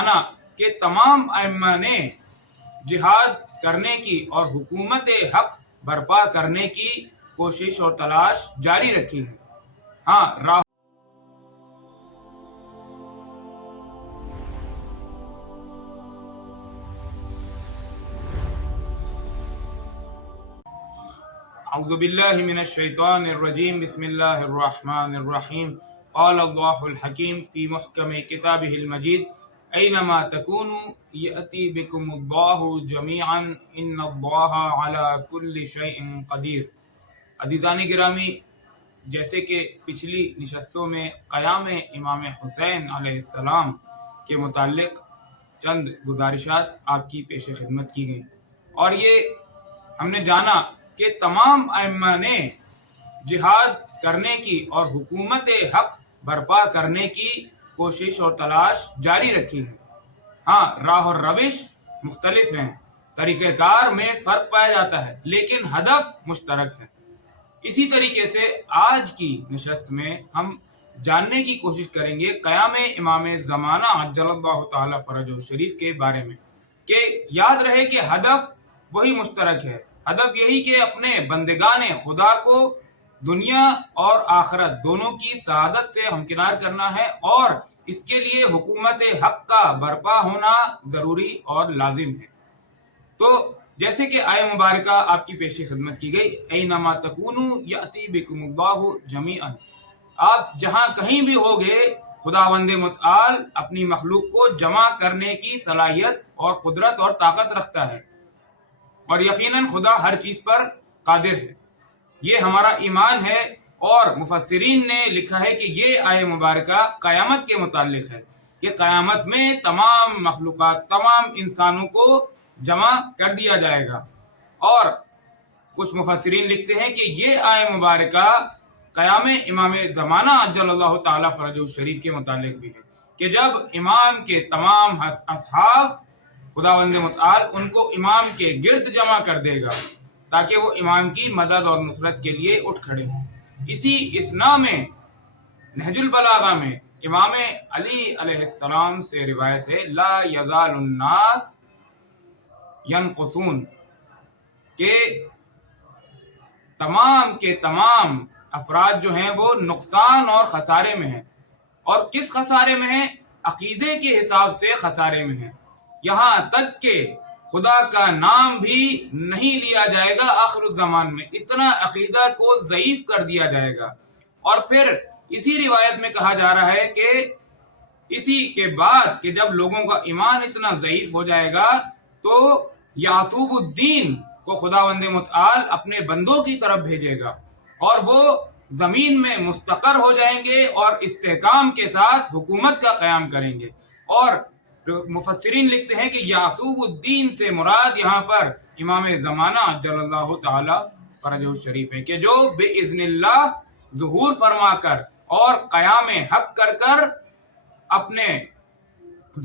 جانا کہ تمام ائمہ نے جہاد کرنے کی اور حکومت حق برپا کرنے کی کوشش اور تلاش جاری رکھی ہے۔ ہاں راہ اعوذ باللہ من الشیطان الرجیم، بسم اللہ الرحمن الرحیم۔ قال اللہ الحکیم فی محکم کتابہ المجید، اینما تکونوا یأتی بکم اللہ جمیعا ان اللہ علی کل شیء قدیر۔ عزیزان گرامی، جیسے کہ پچھلی نشستوں میں قیام امام حسین علیہ السلام کے متعلق چند گزارشات آپ کی پیش خدمت کی گئیں، اور یہ ہم نے جانا کہ تمام ائمہ نے جہاد کرنے کی اور حکومت حق برپا کرنے کی کوشش اور تلاش جاری رکھی ہے۔ ہاں راہ اور روش مختلف ہیں، طریقہ کار میں فرق پایا جاتا ہے، لیکن ہدف مشترک ہے۔ اسی طریقے سے آج کی نشست میں ہم جاننے کی کوشش کریں گے قیام امام زمانہ عجل اللہ تعالی فرجہ الشریف کے بارے میں، کہ یاد رہے کہ ہدف وہی مشترک ہے۔ ہدف یہی کہ اپنے بندگان خدا کو دنیا اور آخرت دونوں کی سعادت سے ہمکنار کرنا ہے، اور اس کے لیے حکومت حق کا برپا ہونا ضروری اور لازم ہے۔ تو جیسے کہ آیہ مبارکہ آپ کی پیش خدمت کی گئی، اینما تکونوا یأتی بکم اللہ جمیعا، آپ جہاں کہیں بھی ہوگے خداوند متعال اپنی مخلوق کو جمع کرنے کی صلاحیت اور قدرت اور طاقت رکھتا ہے، اور یقیناً خدا ہر چیز پر قادر ہے۔ یہ ہمارا ایمان ہے، اور مفسرین نے لکھا ہے کہ یہ آیہ مبارکہ قیامت کے متعلق ہے، کہ قیامت میں تمام مخلوقات، تمام انسانوں کو جمع کر دیا جائے گا۔ اور کچھ مفسرین لکھتے ہیں کہ یہ آیہ مبارکہ قیام امام زمانہ عجل اللہ تعالی فرجہ الشریف کے متعلق بھی ہے، کہ جب امام کے تمام اصحاب خداوند متعال ان کو امام کے گرد جمع کر دے گا، تاکہ وہ امام کی مدد اور نصرت کے لیے اٹھ کھڑے ہوں۔ اسی اسنا میں نہج البلاغہ میں امام علی علیہ السلام سے روایت ہے، لا یزال الناس ینقصون، کہ تمام کے تمام افراد جو ہیں وہ نقصان اور خسارے میں ہیں۔ اور کس خسارے میں ہیں؟ عقیدے کے حساب سے خسارے میں ہیں، یہاں تک کہ خدا کا نام بھی نہیں لیا جائے گا آخر الزمان میں، اتنا عقیدہ کو ضعیف کر دیا جائے گا۔ اور پھر اسی روایت میں کہا جا رہا ہے کہ اسی کے بعد کہ جب لوگوں کا ایمان اتنا ضعیف ہو جائے گا، تو یعصوب الدین کو خداوند متعال اپنے بندوں کی طرف بھیجے گا، اور وہ زمین میں مستقر ہو جائیں گے اور استحکام کے ساتھ حکومت کا قیام کریں گے۔ اور مفسرین لکھتے ہیں کہ یعصوب الدین سے مراد یہاں پر امام زمانہ عجل اللہ تعالی فرجہ الشریف ہے، کہ جو باذن اللہ ظہور فرما کر اور قیام حق کر کر اپنے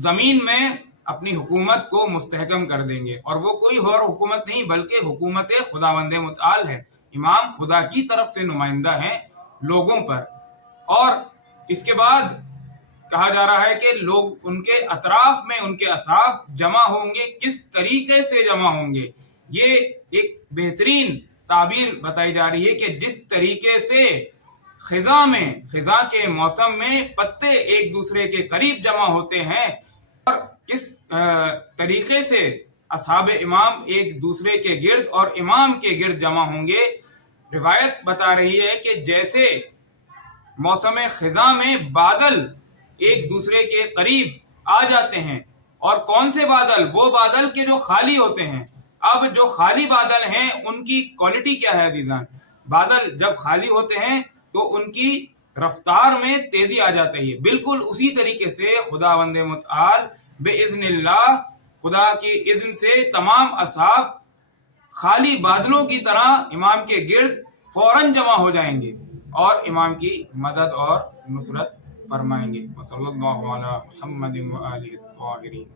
زمین میں اپنی حکومت کو مستحکم کر دیں گے۔ اور وہ کوئی اور حکومت نہیں بلکہ حکومت خداوند متعال ہے۔ امام خدا کی طرف سے نمائندہ ہیں لوگوں پر۔ اور اس کے بعد کہا جا رہا ہے کہ لوگ ان کے اطراف میں ان کے اصحاب جمع ہوں گے، کس طریقے سے جمع ہوں گے؟ یہ ایک بہترین تعبیر بتائی جا رہی ہے کہ جس طریقے سے خزاں کے موسم میں پتے ایک دوسرے کے قریب جمع ہوتے ہیں، اور کس طریقے سے اصحاب امام ایک دوسرے کے گرد اور امام کے گرد جمع ہوں گے۔ روایت بتا رہی ہے کہ جیسے موسم خزاں میں بادل ایک دوسرے کے قریب آ جاتے ہیں، اور کون سے بادل؟ وہ بادل کے جو خالی ہوتے ہیں۔ اب جو خالی بادل ہیں ان کی کوالٹی کیا ہے عزیزان؟ بادل جب خالی ہوتے ہیں تو ان کی رفتار میں تیزی آ جاتی ہے۔ بالکل اسی طریقے سے خداوند متعال باذن اللہ، خدا کی اذن سے تمام اصحاب خالی بادلوں کی طرح امام کے گرد فوراً جمع ہو جائیں گے اور امام کی مدد اور نصرت فرمائیں گے۔ وصلی اللہ علی محمد وآلہ الطاہرین۔